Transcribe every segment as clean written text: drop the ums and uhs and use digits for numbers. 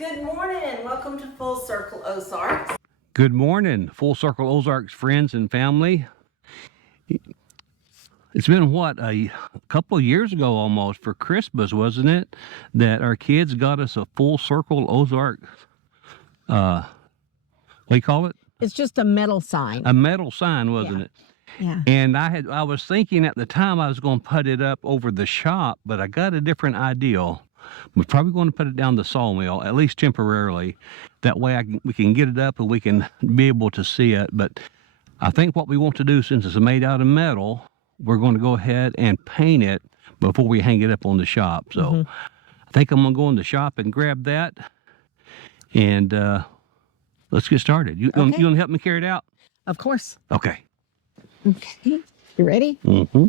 Good morning and welcome to Full Circle Ozarks. Good morning, Full Circle Ozarks friends and family. It's been a couple of years ago almost for Christmas, wasn't it? That our kids got us a Full Circle Ozarks, what do you call it? It's just a metal sign. A metal sign, wasn't it? Yeah. And I was thinking at the time I was going to put it up over the shop, but I got a different idea. We're probably going to put it down the Sawmill, at least temporarily. That way we can get it up and we can be able to see it. But I think what we want to do, since it's made out of metal, we're going to go ahead and paint it before we hang it up on the shop. So I think I'm going to go in the shop and grab that. And let's get started. You going to help me carry it out? Of course. Okay. Okay. You ready? Mm-hmm.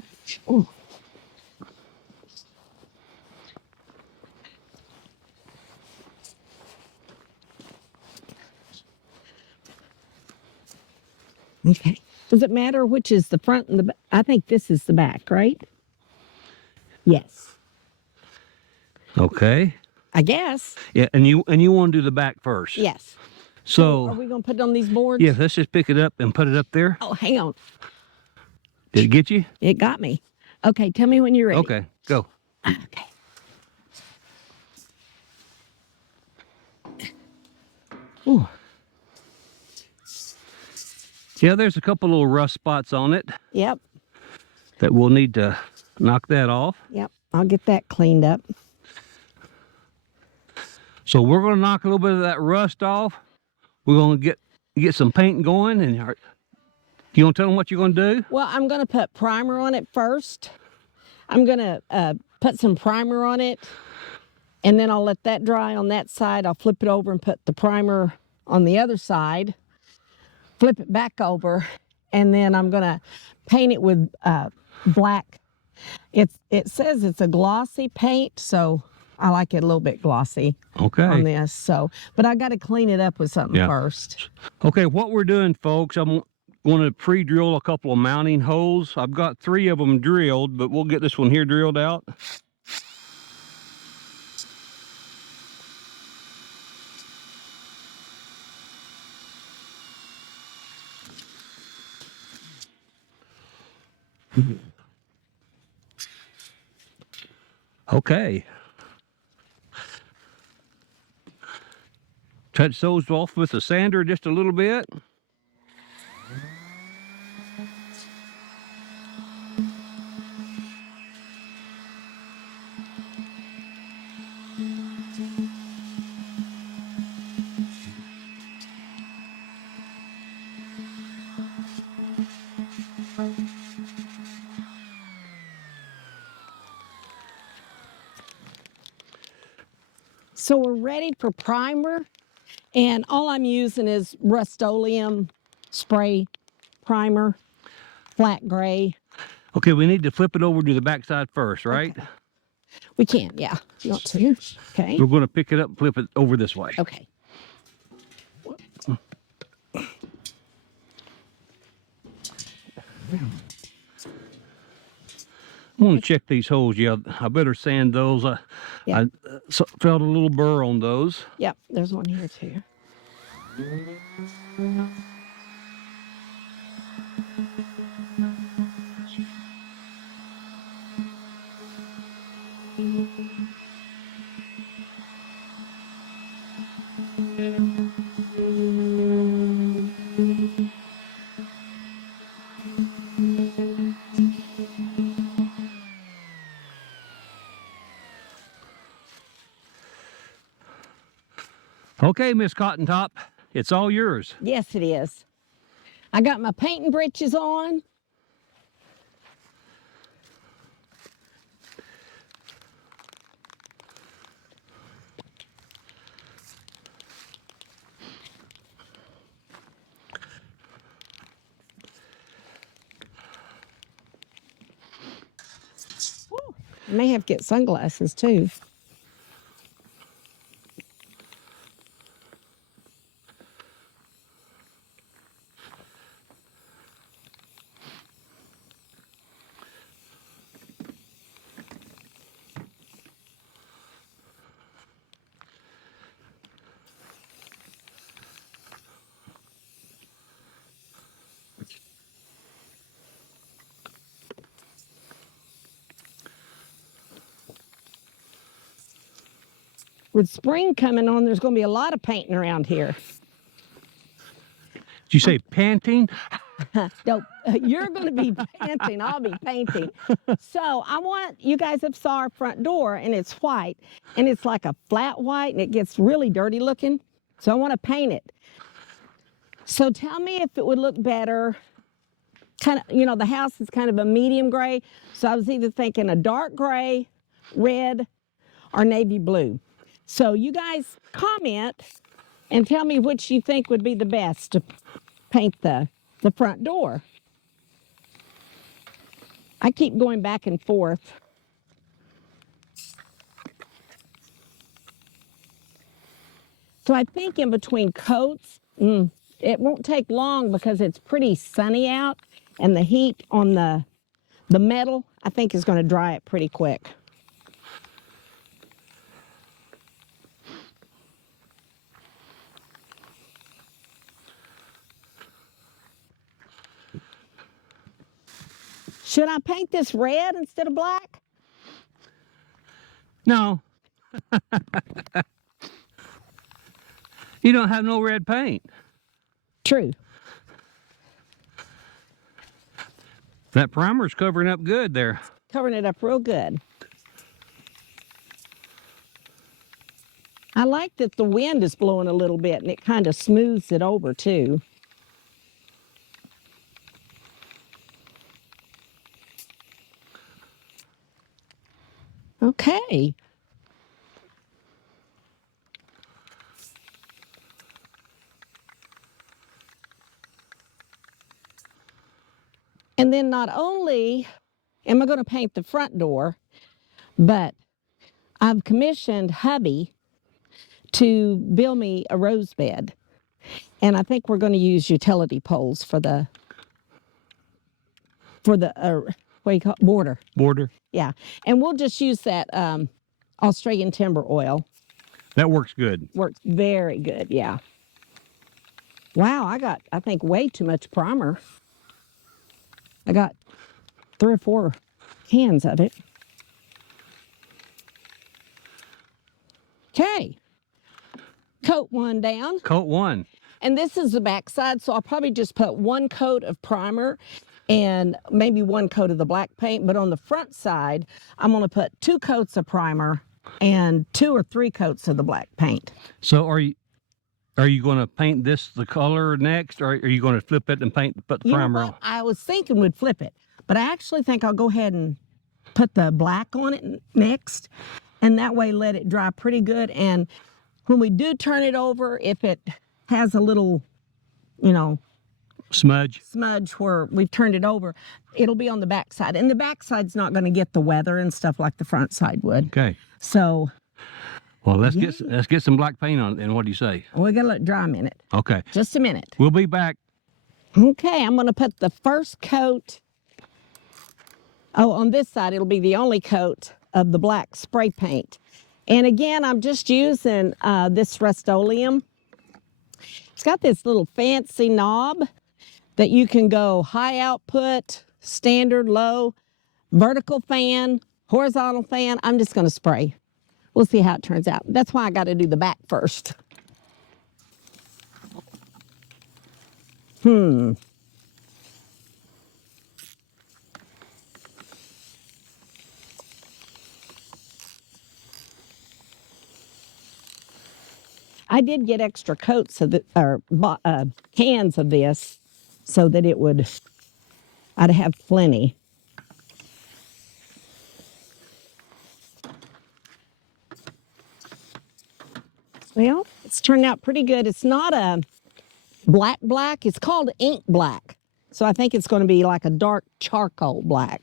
Oh. Okay. Does it matter which is the front and the back? I think this is the back, right? Yes. Okay. I guess. Yeah, and you want to do the back first? Yes. So are we going to put it on these boards? Yeah, let's just pick it up and put it up there. Oh, hang on. Did it get you? It got me. Okay, tell me when you're ready. Okay, go. Okay. Ooh. Yeah, there's a couple little rust spots on it. Yep. That we'll need to knock that off. Yep. I'll get that cleaned up. So we're going to knock a little bit of that rust off. We're going to get some paint going. And you want to tell them what you're going to do? Well, I'm going to put primer on it first. I'm going to put some primer on it, and then I'll let that dry on that side. I'll flip it over and put the primer on the other side, flip it back over, and then I'm going to paint it with black. It says it's a glossy paint, so I like it a little bit glossy on this. So, but I got to clean it up with something first. Okay, what we're doing, folks, I'm going to pre-drill a couple of mounting holes. I've got 3 of them drilled, but we'll get this one here drilled out. Okay. Touch those off with the sander just a little bit. So we're ready for primer, and all I'm using is Rust-Oleum spray primer, flat gray. Okay, we need to flip it over to the back side first, right? Okay. We can, yeah. You want to? Okay. We're going to pick it up and flip it over this way. Okay. I want to check these holes. Yeah, I better sand those. I felt a little burr on those. Yep, there's one here too. Okay, Miss Cotton Top, it's all yours. Yes, it is. I got my painting breeches on. Woo. I may have to get sunglasses too. with spring coming on, there's going to be a lot of painting around here. Did you say panting? No, you're going to be painting. I'll be painting. So I want, you guys have saw our front door, and it's white, and it's like a flat white, and it gets really dirty looking. So I want to paint it. So tell me if it would look better. Kind of, you know, the house is kind of a medium gray. So I was either thinking a dark gray, red, or navy blue. So you guys comment and tell me which you think would be the best to paint the front door. I keep going back and forth. So I think in between coats, it won't take long because it's pretty sunny out, and the heat on the metal, I think, is going to dry it pretty quick. Should I paint this red instead of black? No. You don't have no red paint. True. That primer's covering up good there. Covering it up real good. I like that the wind is blowing a little bit, and it kind of smooths it over too. Okay. And then not only am I going to paint the front door, but I've commissioned hubby to build me a rose bed. And I think we're going to use utility poles for the what do you call it? Border. Yeah. And we'll just use that Australian timber oil. That works good. Works very good, yeah. Wow, I got, I think, way too much primer. I got 3 or 4 cans of it. Okay. Coat 1 down. Coat 1. And this is the back side, so I'll probably just put 1 coat of primer and maybe 1 coat of the black paint. But on the front side, I'm going to put 2 coats of primer and 2 or 3 coats of the black paint. So are you going to paint this the color next, or are you going to flip it and put the primer on? I was thinking we'd flip it, but I actually think I'll go ahead and put the black on it next, and that way let it dry pretty good. And when we do turn it over, if it has a little, you know, smudge where we've turned it over, it'll be on the back side. And the back side's not going to get the weather and stuff like the front side would. Okay. So, well, let's get some black paint on it. And what do you say? We're going to let it dry a minute. Okay. Just a minute. We'll be back. Okay, I'm going to put the first coat. Oh, on this side, it'll be the only coat of the black spray paint. And again, I'm just using this Rust-Oleum. It's got this little fancy knob that you can go high output, standard, low, vertical fan, horizontal fan. I'm just going to spray. We'll see how it turns out. That's why I got to do the back first. I did get extra coats of the, or cans of this so that it would, I'd have plenty. Well, it's turned out pretty good. It's not a black, it's called ink black. So I think it's going to be like a dark charcoal black.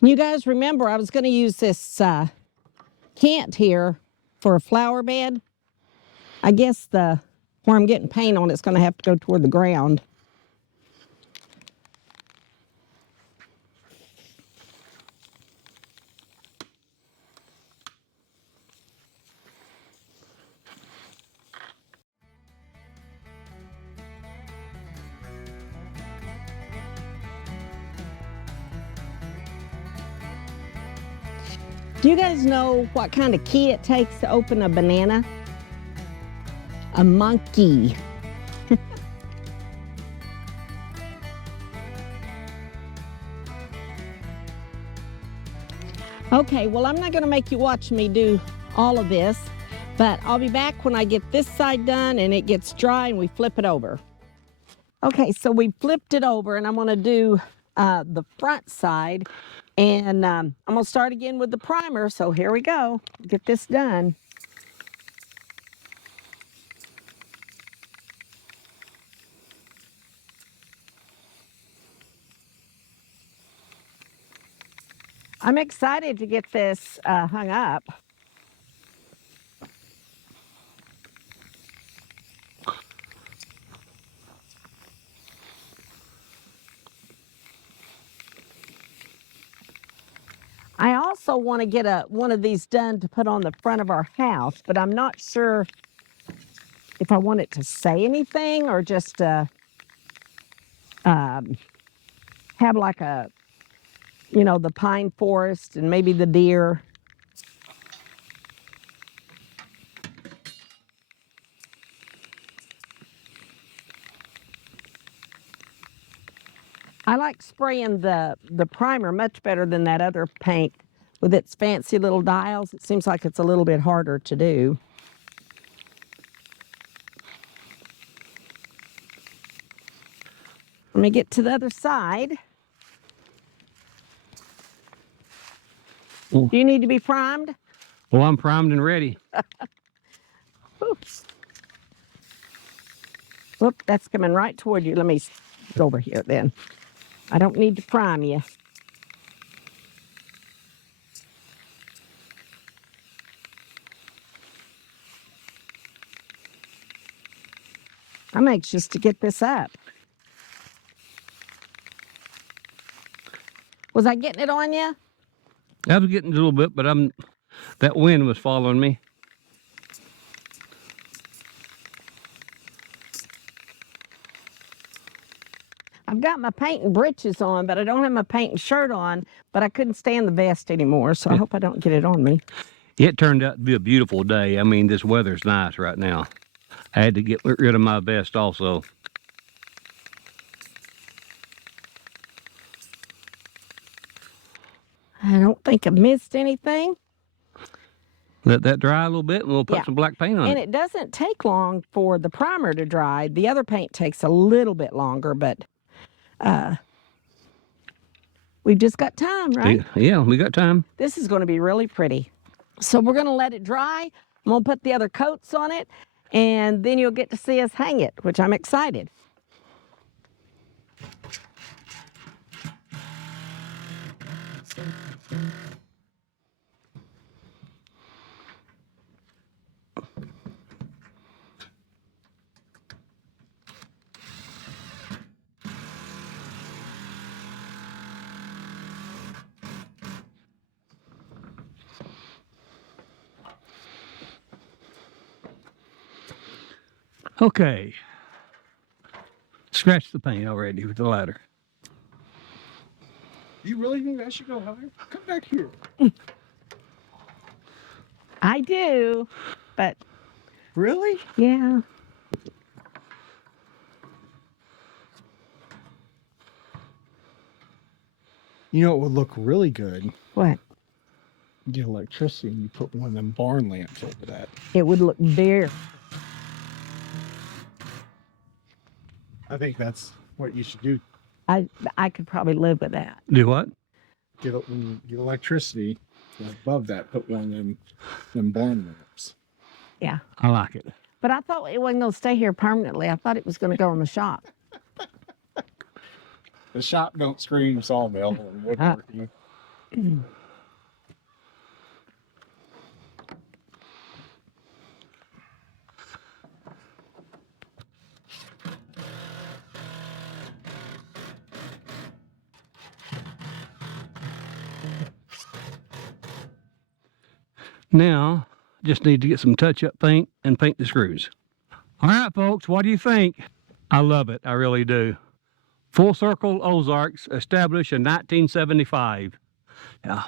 You guys remember I was going to use this cant here for a flower bed. I guess where I'm getting paint on it's going to have to go toward the ground. Do you guys know what kind of key it takes to open a banana? A monkey. Okay, well, I'm not going to make you watch me do all of this, but I'll be back when I get this side done and it gets dry and we flip it over. Okay, so we flipped it over and I'm going to do the front side, and I'm going to start again with the primer. So here we go. Get this done. I'm excited to get this hung up. I also want to get one of these done to put on the front of our house, but I'm not sure if I want it to say anything or just have like a, you know, the pine forest and maybe the deer. I like spraying the primer much better than that other paint with its fancy little dials. It seems like it's a little bit harder to do. Let me get to the other side. Ooh. Do you need to be primed? Well, I'm primed and ready. Oops. Whoop, that's coming right toward you. Let me go over here then. I don't need to prime you. I'm anxious to get this up. Was I getting it on you? I was getting a little bit, but that wind was following me. I've got my painting breeches on, but I don't have my painting shirt on, but I couldn't stand the vest anymore, so I hope I don't get it on me. It turned out to be a beautiful day. I mean, this weather's nice right now. I had to get rid of my vest also. I don't think I missed anything. Let that dry a little bit and we'll put some black paint on And it. it doesn't take long for the primer to dry. The other paint takes a little bit longer, but we've just got time, right? Yeah, we got time. This is going to be really pretty. So we're going to let it dry. I'm going to put the other coats on it, and then you'll get to see us hang it, which I'm excited. Okay. Scratch the paint already with the ladder. You really think that should go higher? Come back here. I do, but Really? yeah. You know, it would look really good. What? You get electricity and you put one of them barn lamps over that. It would look very... I think that's what you should do. I could probably live with that. Do what? When you get electricity, above that, put one of them barn lamps. Yeah. I like it. But I thought it wasn't going to stay here permanently. I thought it was going to go in the shop. The shop don't scream Sawmill and woodworking. Now, just need to get some touch-up paint and paint the screws. All right, folks, what do you think? I love it. I really do. Full Circle Ozarks, established in 1975. Yeah.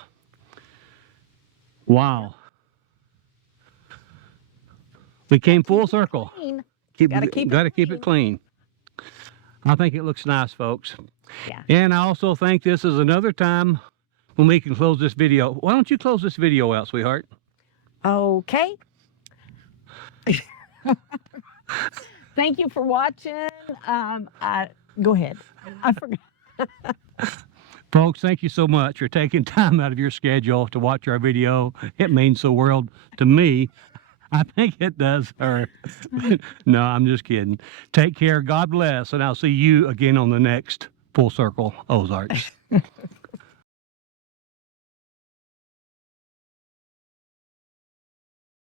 Wow. We came full circle. Clean. Gotta keep it clean. I think it looks nice, folks. Yeah. And I also think this is another time when we can close this video. Why don't you close this video out, sweetheart? Okay. Thank you for watching. Go ahead. I forgot. Folks, thank you so much for taking time out of your schedule to watch our video. It means the world to me. I think it does her. No, I'm just kidding. Take care. God bless. And I'll see you again on the next Full Circle Ozarks.